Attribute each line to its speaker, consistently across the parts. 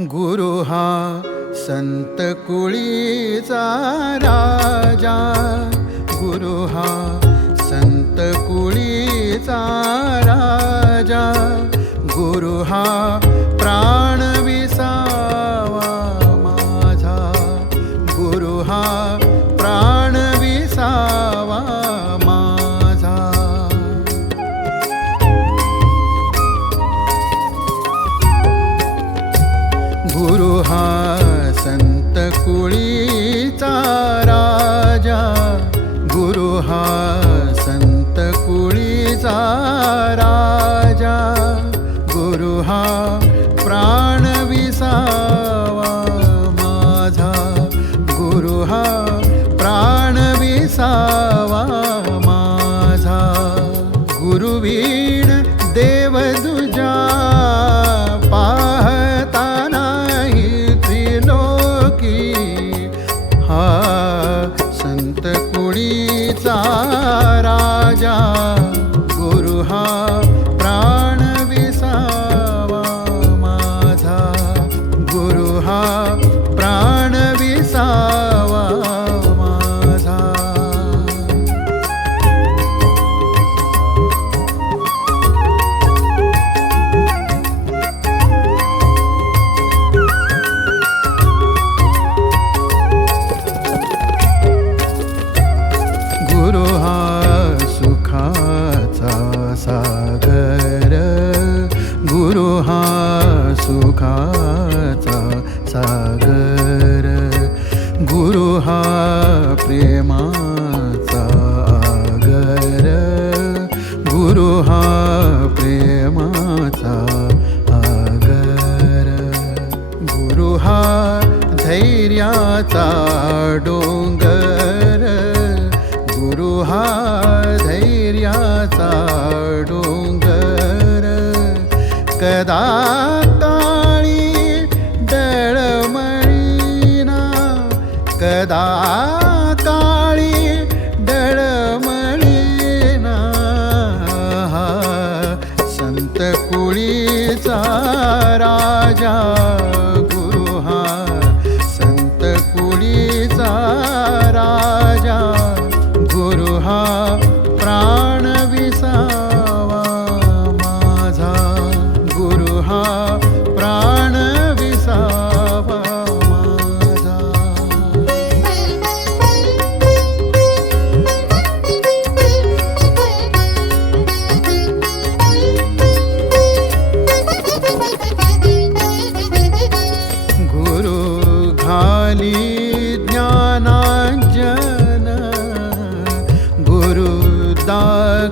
Speaker 1: गुरु हा संत कुळीचा राजा. गुरु हा संत कुळीचा राजा. गुरु हा गुरु हा संत कुळीचा राजा. गुरु हा संत कुळीचा राजा. प्रेमाचा आगर. गुरु हा प्रेमाचा आगर. गुरु हा धैर्याचा डोंगर. गुरु हा धैर्याचा डोंगर. कदा काळी डळमळीना. कदा संत कुळीचा राजा.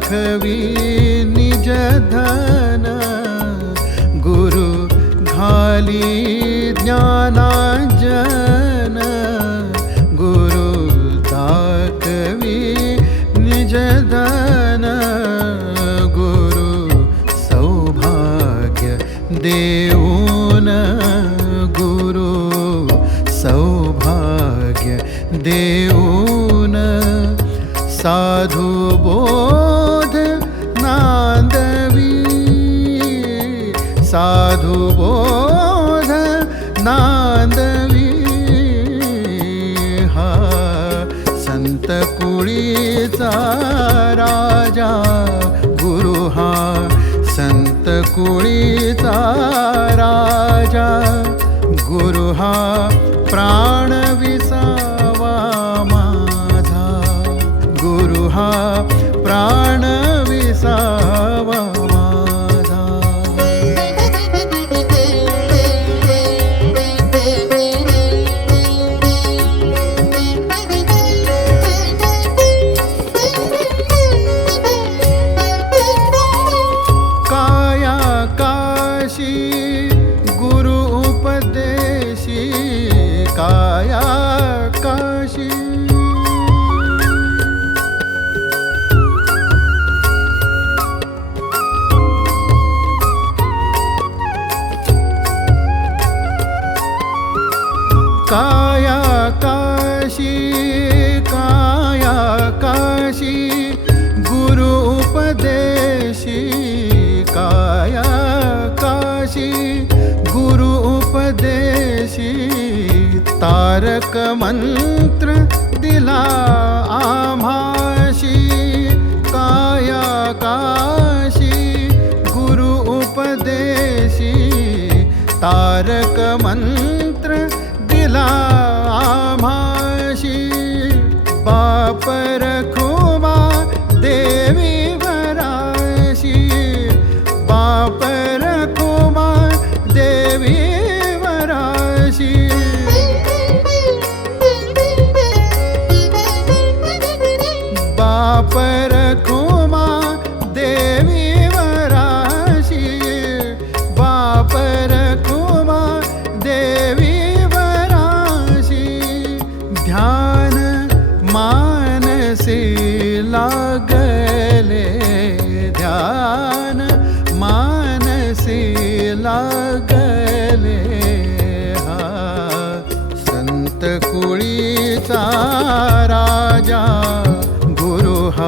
Speaker 1: दाखवी निज धन। गुरु घाली ज्ञानांजन गुरु दाखवी निज धन। गुरु सौभाग्य देऊन गुरु सौभाग्य देऊन साधु साधु बोध नांदवी. हा संत कुळीचा राजा गुरु हा. संत कुळीचा काया काशी काया काशी, गुरु उपदेशी, काया काशी, गुरु उपदेशी, तारक मंत्र दिला आभाषी, काया काशी, गुरु उपदेशी, तारक मंत्र दिला आम्हाशी बाप रखुमा देवी वराशी बाप रखुमा देवी वराशी बाप कुळीचा राजा गुरुः